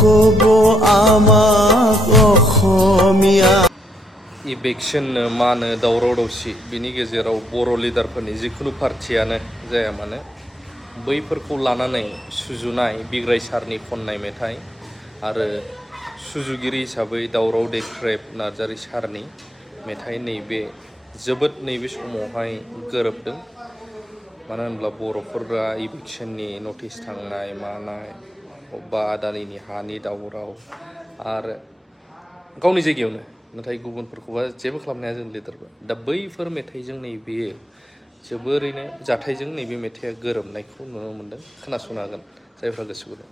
কব আমাক অসমীয়া इलेक्शन मा होनो दावराव दावसि बिनि गेजेराव बर' लिडारफोरनि जिखुनु पार्टियानो जाया मानो बैफोरखौ लानानै सुजुनाय बिग्राय सारनि खननाय मेथाइ आरो सुजुगिरि हिसाबै दावराव दैख्रेब नार्जारी सारनि मेथाइ नैबे जोबोद नैबे समावहाय गोरोबदों। मानो होनब्ला बर'फोरा इलेक्शननि नटिस थांनाय मानाय बबेबा आदानिनि हानि दावराव आरो गावनि जायगायावनो नाथाय गुबुनफोरखौबा जेबो खालामनो हाया जों लिडारबो दा बैफोर मेथाइजों नैबेयो जोबोरैनो जाथायजों नैबे मेथाइआ गोरोबनायखौ नुनो मोन्दों। खोनासंनो हागोन जायफ्रा गोसो गुदुं।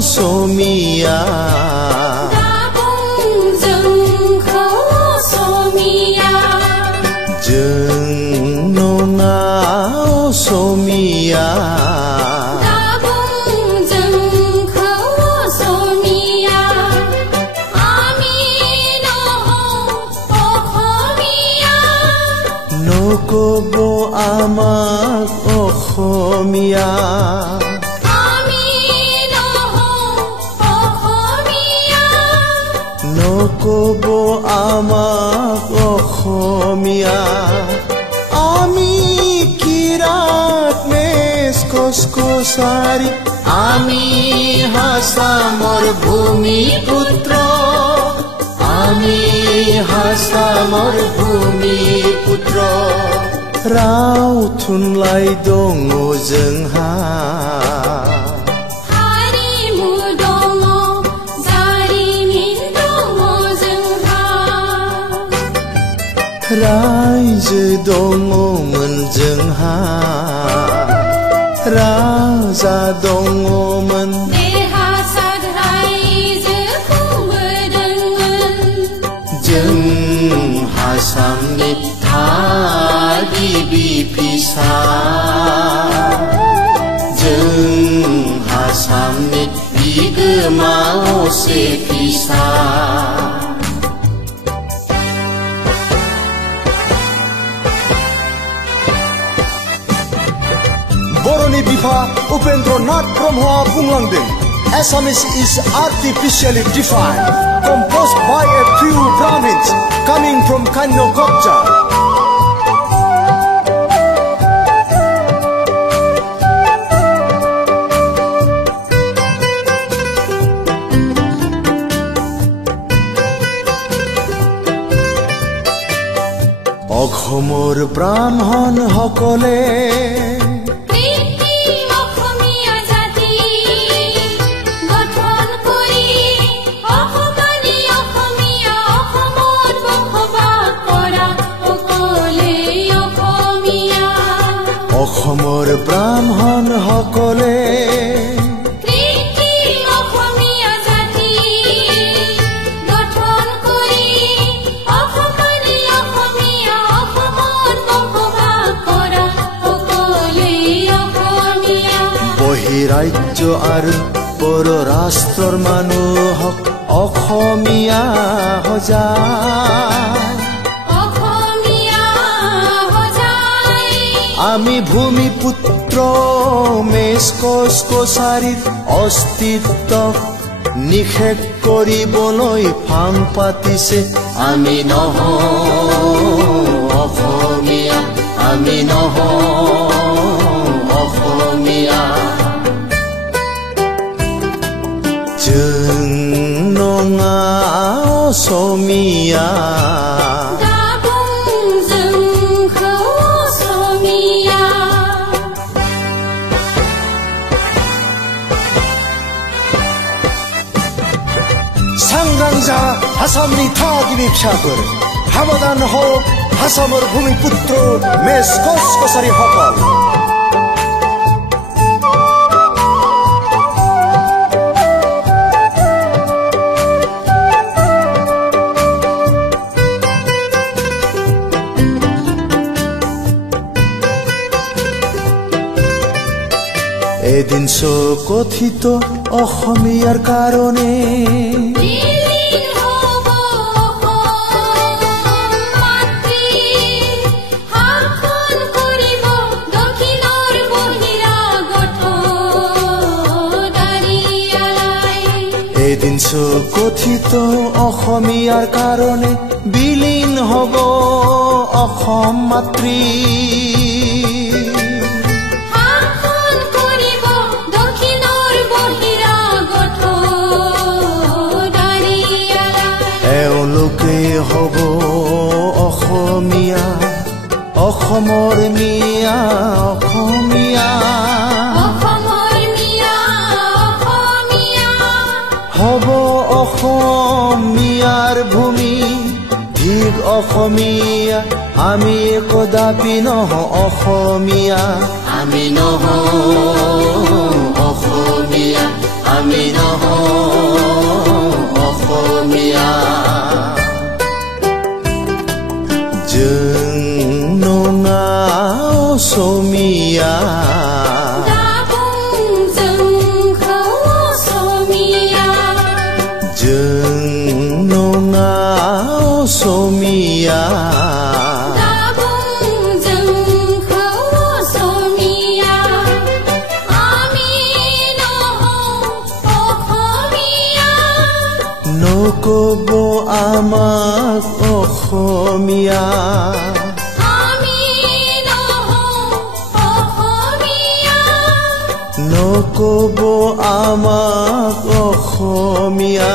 असमिया जों नङा असमिया নকব আমাক অসমীয়া নকব আমাক অসমীয়া আমি কিৰাত মেচ কচকচাৰী আমি হাছামৰ ভূমিপুত্ৰ আমি হাছামৰ ভূমিপুত্ৰ राव थुनलाइ दङ जोंहा रायजो दङमोन जोंहा राजा दङमोन देरहासार रायजो खुंबोदोंमोन जों आसामनि थागिबि फिसा जों आसामनि बिगोमा असे फिसा बर'नि बिफा उपेन्द्रनाथ ब्रह्मआ बुंलांदों Assamese is artificially defined, composed by a few Brahmins coming from Kanyokopcha. অসমৰ ব্ৰাহ্মণ সকলে অসমৰ ব্ৰাহ্মণ সকলে বহিৰাজ্য আৰু পৰৰাষ্ট্ৰৰ মানুহক অসমীয়া সজায় আমি ভূমিপুত্ৰ মেচ কচকচাৰীৰ অস্তিত্বক নিষেধ কৰিবলৈ ফাং পাতিছে আমি নহওঁ অসমীয়া আমি নহওঁ অসমীয়া जों नङा असमिया सांग्रां जा आसामनि थागिबि फिसाफोर हाबादान हक आसामर भूमिपुत्र मेच कचकचारी सकल এদিন কথিত অসমীয়াৰ কাৰণে বিলীন হ'ব মাতৃ শাসন কৰিব দক্ষিণৰ বহিৰাগত দাৰিয়ালাই এদিন কথিত অসমীয়াৰ কাৰণে বিলীন হ'ব অসম মাতৃ শাসন কৰিব দক্ষিণৰ বহিৰাগত দাৰিয়ালাই এওঁলোকে হ'ব অসমীয়া অসমৰ মিয়া অসমীয়া অসমৰ মিয়া অসমীয়া হ'ব অসমীয়াৰ ভূমি ঠিক অসমীয়া আমি কদাপি নহওঁ অসমীয়া আমি নহওঁ অসমীয়া আমি নহওঁ অসমীয়া जों नङा असमिया दाबुं जोंखौ असमिया जों नङा असमिया दाबुं जोंखौ असमिया आमि নহওঁ অসমীয়া नकब আমাক অসমীয়া आमि নহওঁ অসমীয়া নকব আমাক অসমীয়া